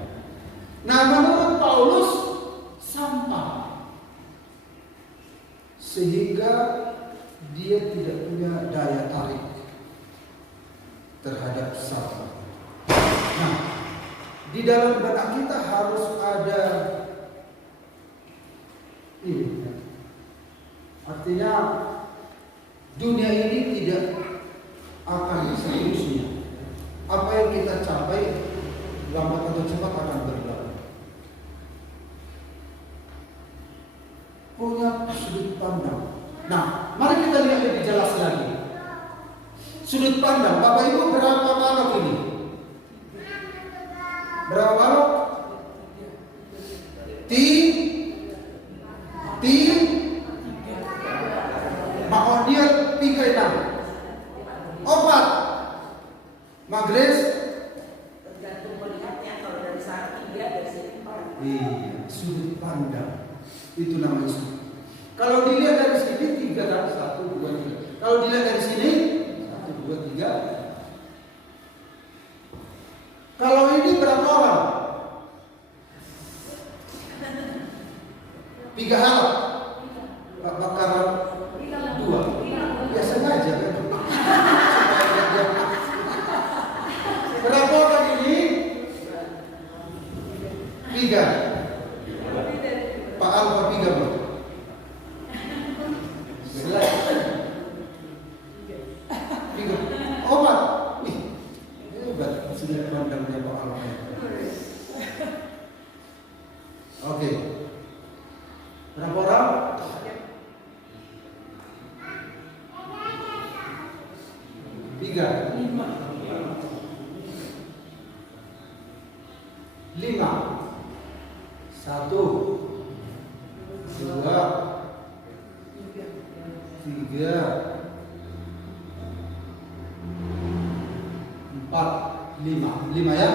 Nah, menurut Paulus sampah, sehingga dia tidak punya daya tarik terhadap sampah. Nah, di dalam benak kita harus ada ini. Artinya dunia ini tidak akan seterusnya. Apa yang kita capai lambat atau cepat akan berlalu. Punya sudut pandang. Nah, mari kita lihat lebih jelas lagi. Sudut pandang, Bapak Ibu berapa balok ini? Berapa balok? Mau dia 36. Obat. Magres. Tergantung melihatnya, kalau dari sana 3, dari sini 4. Iya, sudut pandang. Itu namanya sudut. Kalau dilihat dari sini 3 kan, 1, 2, 3. Kalau dilihat dari sini 1, 2, 3. Kalau ini berapa orang? 3 halak. Bakaran 2. Ya sengaja kan. 3, 5, 1, 2, 3, 4, 5 ya.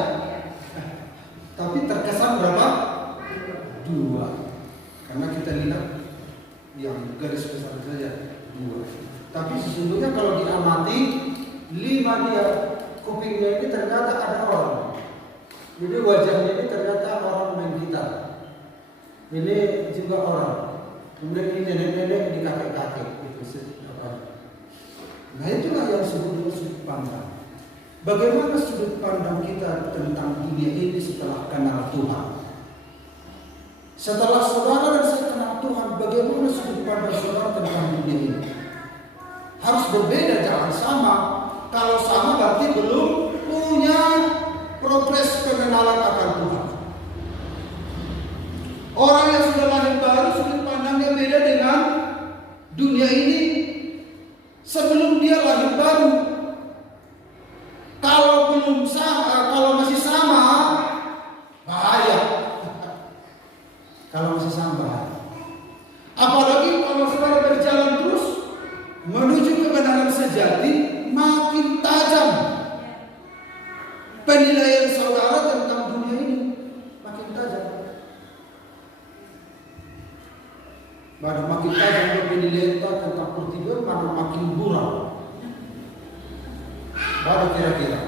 Tapi terkesan berapa? 2. Karena kita lihat yang garis besar saja 2. Tapi sesungguhnya kalau diamati 5 dia kupingnya ini ternyata ada orang. Jadi wajahnya ini ternyata orang main gitar. Ini juga orang. Kemudian ini nenek-nenek di kakek-kakek itu. Nah itulah yang disebut sudut pandang. Bagaimana sudut pandang kita tentang dunia ini setelah kenal Tuhan? Setelah saudara dan saya kenal Tuhan, bagaimana sudut pandang saudara tentang dunia ini? Harus berbeda, jangan sama. Kalau sama berarti belum punya progres pengenalan akan Tuhan. Orang yang sudah lahir baru, sudut pandangnya beda dengan dunia ini sebelum dia lahir baru. Kalau belum sama, kalau masih sama, bahaya. Kalau masih sama, bahaya. Apalagi kalau saudara berjalan terus menuju kebenaran sejati, makin tajam penilaian saudara tentang dunia ini, makin tajam. Pada makin tajam penilaian tentang pertigaan, maka makin buram. Baru kira-kira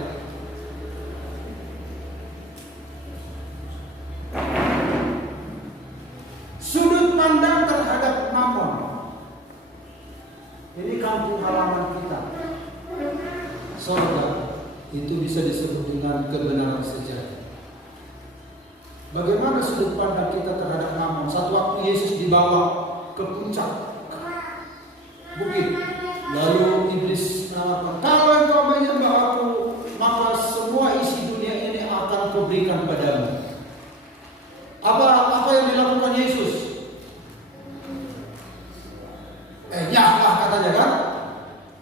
sudut pandang terhadap mammon. Ini kampung halaman kita. Surga itu bisa disebut dengan kebenaran sejati. Bagaimana sudut pandang kita terhadap mammon? Satu waktu Yesus dibawa ke puncak bukit, lalu iblis mengatakan, kalau engkau menyembah aku, maka semua isi dunia ini akan kuberikan padamu. Apa yang dilakukan Yesus? Nyahlah katanya kan,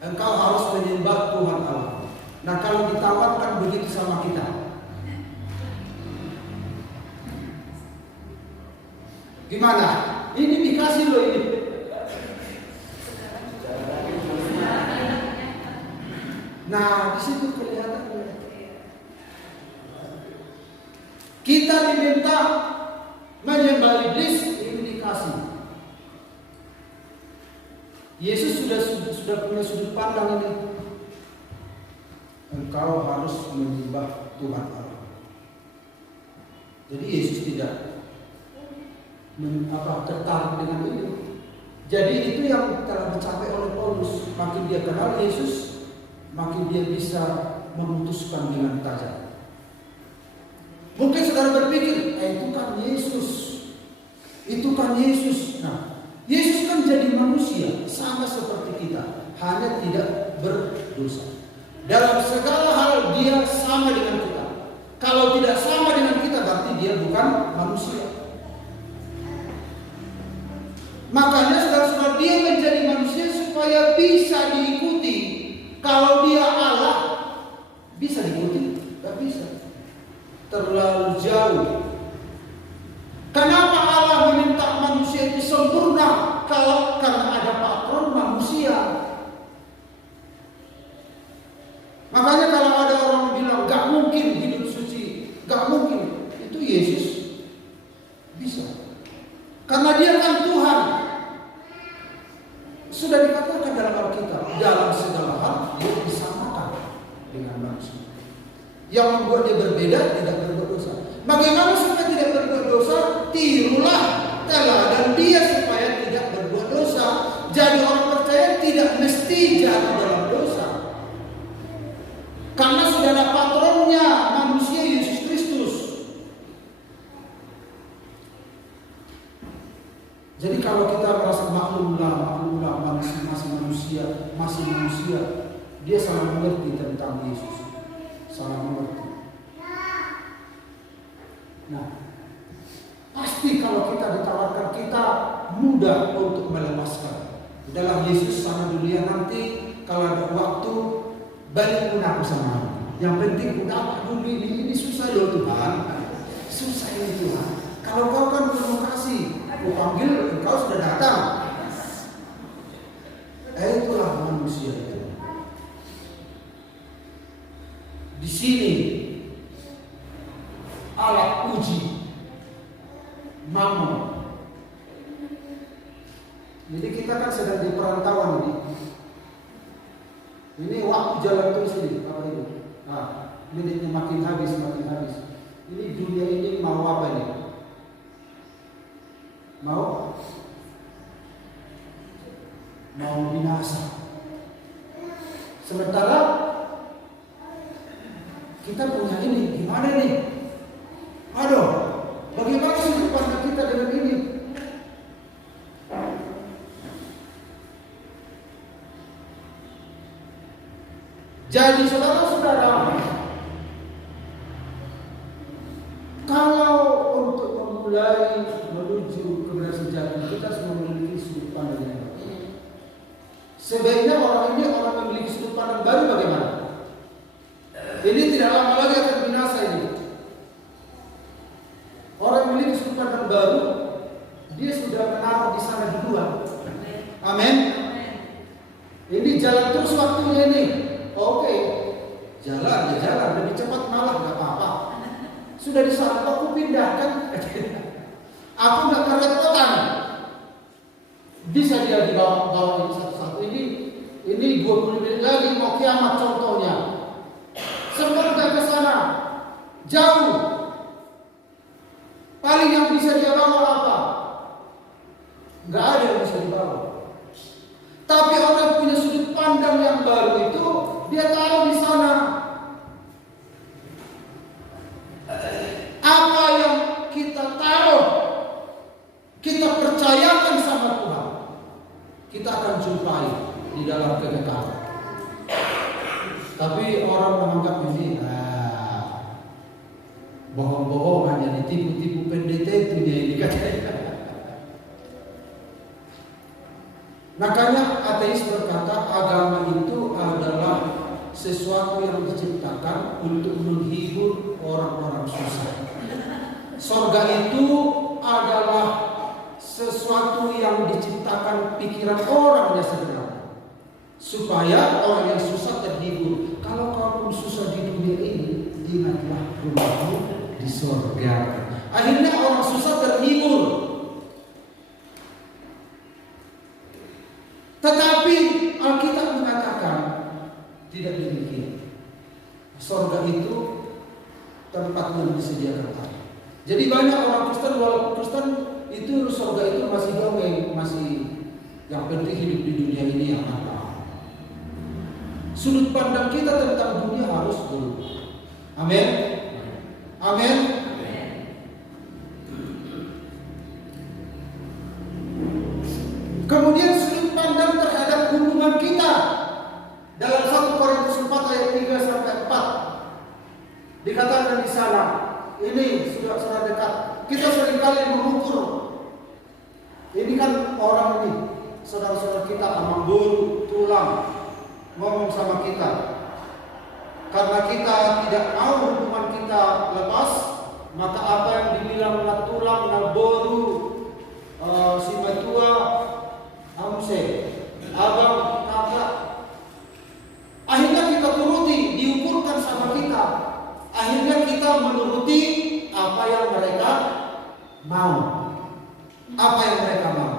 engkau harus menyembah Tuhan Allah. Nah kalau ditawarkan begitu sama kita, gimana? Ini dikasih loh ini. Nah, di situ kelihatan kita diminta menyembah iblis, ini dikasih. Yesus sudah punya sudut pandang ini. Engkau harus menyembah Tuhan Allah. Jadi Yesus tidak tertarik dengan itu. Jadi itu yang telah dicapai oleh Paulus. Makin dia kenal Yesus, makin dia bisa memutuskan dengan tajam. Mungkin saudara berpikir, itu kan Yesus. Itu kan Yesus. Nah, Yesus kan jadi manusia, sama seperti kita, hanya tidak berdosa. Dalam segala hal dia sama dengan kita. Kalau tidak sama dengan kita, berarti dia bukan manusia. Makanya saudara-saudara, dia menjadi manusia supaya bisa diikuti. Kalau dia Allah, bisa diikuti? Tidak bisa. Terlalu jauh. Kenapa Allah meminta manusia itu sempurna? Karena ada patron manusia. Makanya kalau ada orang bilang gak mungkin hidup suci, gak mungkin, itu Yesus bisa. Karena dia kan Tuhan. Sudah dikatakan dalam Alkitab, dalam segala hal dia disamakan dengan manusia. Yang membuat dia berbeda, tidak berbuat dosa. Bagaimana supaya tidak berbuat dosa? Tirulah teladan dia supaya tidak berbuat dosa. Jadi orang percaya tidak mesti jatuh dalam dosa. Karena sudah ada patronnya, manusia Yesus Kristus. Jadi kalau kita merasa maklumlah masih manusia, dia sangat mengerti tentang Yesus, sangat mengerti. Nah, pasti kalau kita ditawarkan, kita mudah untuk melepaskan. Dalam Yesus sama dunia nanti, kalau ada waktu, balik pun aku sama. Yang penting ku dapat dulu ini susah loh Tuhan. Susah ini Tuhan. Kalau kau kan belum kasih, ku panggil engkau sudah datang. Itulah manusia itu. Di sini alat uji Mamon. Jadi kita kan sedang di perantauan ini. Ini waktu jalan terus ini, apa itu? Nah, menitnya makin habis, makin habis. Ini dunia ini mau apa ini? Mau binasa. Sementara kita punya ini, gimana nih? Aduh, bagaimana sudut pandang kita dengan ini? Jadi saudara-saudara, kalau untuk memulai menuju kebenaran sejati, kita harus memiliki sudut pandang yang baru. Sebaiknya orang memiliki sudut pandang baru bagaimana? Ini tidak lama lagi akan binasa ini. Orang yang memiliki sudut pandang baru, dia sudah menaruh di sana duluan. Amin. Ini jalan terus waktunya ini. Oke, jalan ya jalan, lebih cepat malah nggak apa-apa. Sudah di sana aku pindahkan. Aku nggak kerepotan. Bisa dia dibawa ini satu-satu. Ini 20 menit lagi mau kiamat contohnya. Sempat nggak ke sana, jauh. Paling yang bisa dia bawa apa? Nggak ada yang bisa dibawa. Tapi orang punya sudut pandang yang baru itu, dia tahu di sana apa yang kita taruh, kita percayakan sama Tuhan, kita akan jumpai di dalam kekekalan. Tapi orang menganggap ini bohong-bohongan, jadi tipu-tipu pendeta itu dia ini katanya. Makanya ateis berkata agama itu adalah sesuatu yang diciptakan untuk menghibur orang-orang susah. Sorga itu adalah sesuatu yang diciptakan pikiran orang yang sederhana, supaya orang yang susah terhibur. Kalau kamu susah di dunia ini, ingatlah rumahmu di sorga. Akhirnya orang susah terhibur. Tetapi Alkitab mengatakan tidak demikian. Sorga itu tempat yang disediakan Allah. Jadi banyak orang Kristen, walaupun Kristen itu sorga itu masih dongeng, masih yang penting hidup di dunia ini yang apa. Sudut pandang kita tentang dunia harus berubah. Amin. Amin. Kemudian sudut pandang terhadap hubungan kita dalam 1 Korintus 4 ayat 3 sampai 4 dikatakan di sana, ini sudah dekat. Kita seringkali mengukur. Ini kan orang ini, saudara-saudara kita amang buru tulang ngomong sama kita. Karena kita tidak mau hubungan kita lepas, maka apa yang dibilang na tulang, na boru, si matua, amse, abang, kakak, akhirnya kita turuti, diukurkan sama kita. Akhirnya kita menuruti apa yang mereka mau. Apa yang mereka mau.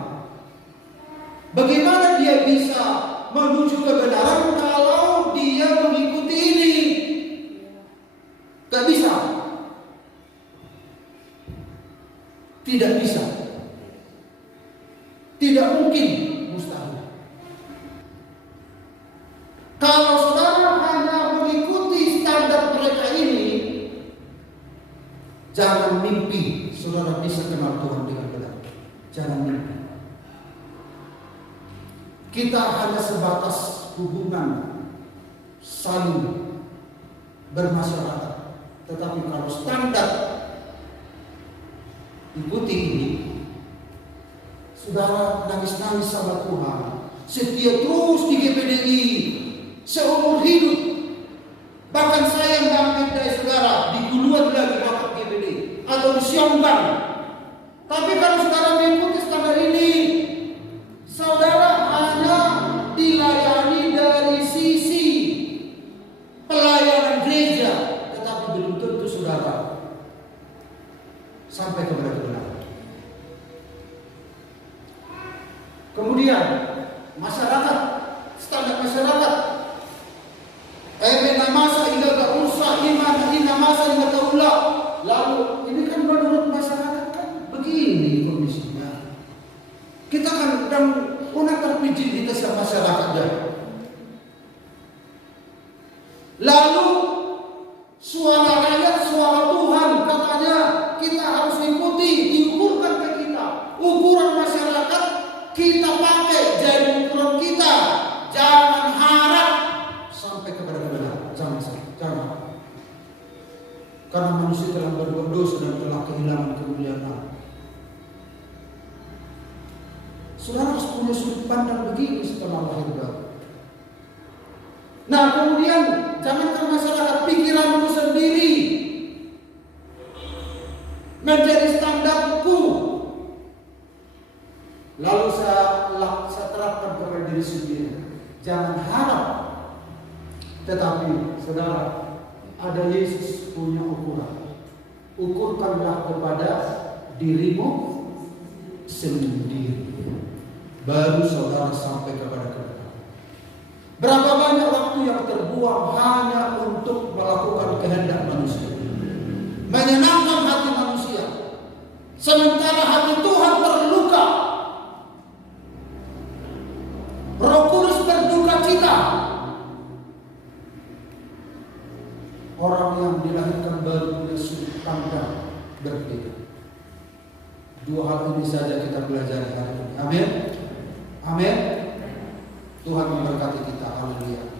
Bagaimana dia bisa menuju kebenaran kalau dia mengikuti ini? Gak bisa. Tidak bisa. Tidak mungkin, mustahil. Kalau saudara hanya mengikuti standar mereka ini, jangan mimpi saudara bisa kenal Tuhan dengan benar. Jangan mimpi. Kita hanya sebatas hubungan saling bermasyarakat. Tetapi kalau standar ikuti ini, saudara nangis-nangis sama Tuhan, setia terus di GPDI seumur hidup, Bahkan saya yang damping dari saudara diguluan lagi waktu GBD atau disiongkan. Tapi kalau saudara mengikuti standar ini, saudara hanya dilayani dari sisi pelayanan gereja, tetapi belum tentu saudara sampai kepada kebenaran. Kemudian masyarakat, standar masyarakat, masa hingga tak usah iman, ina masa hingga tak ulah. Lalu ini kan menurut masyarakat kan begini kondisinya. Kita kan sedang punya terpijit di atas masyarakat ya. Lalu suara rakyat, suara Tuhan katanya kita harus ikuti, diukurkan ke kita. Ukuran masyarakat kita pakai jadi ukuran kita. Jangan harap sampai kepada kebenaran. Jangan. Karena manusia telah berbuat dosa dan telah kehilangan kemuliaan Allah. Saudara harus punya sudut pandang begini setelah lahir baru. Nah kemudian jangankan masyarakat, pikiranmu sendiri menjadi standarku. Lalu saya terapkan kepada diri sendiri. Jangan harap, tetapi saudara, ada Yesus punya ukuran. Ukurkanlah kepada dirimu sendiri, baru saudara sampai kepada kebenaran. Berapa banyak waktu yang terbuang hanya untuk melakukan kehendak manusia, menyenangkan hati manusia, sementara hati Tuhan terluka. Roh Kudus berduka cita. Orang yang dilahirkan baru punya sudut pandang berbeda. Dua hal ini saja kita belajar hari ini. Amin. Amin. Tuhan memberkati kita. Haleluya.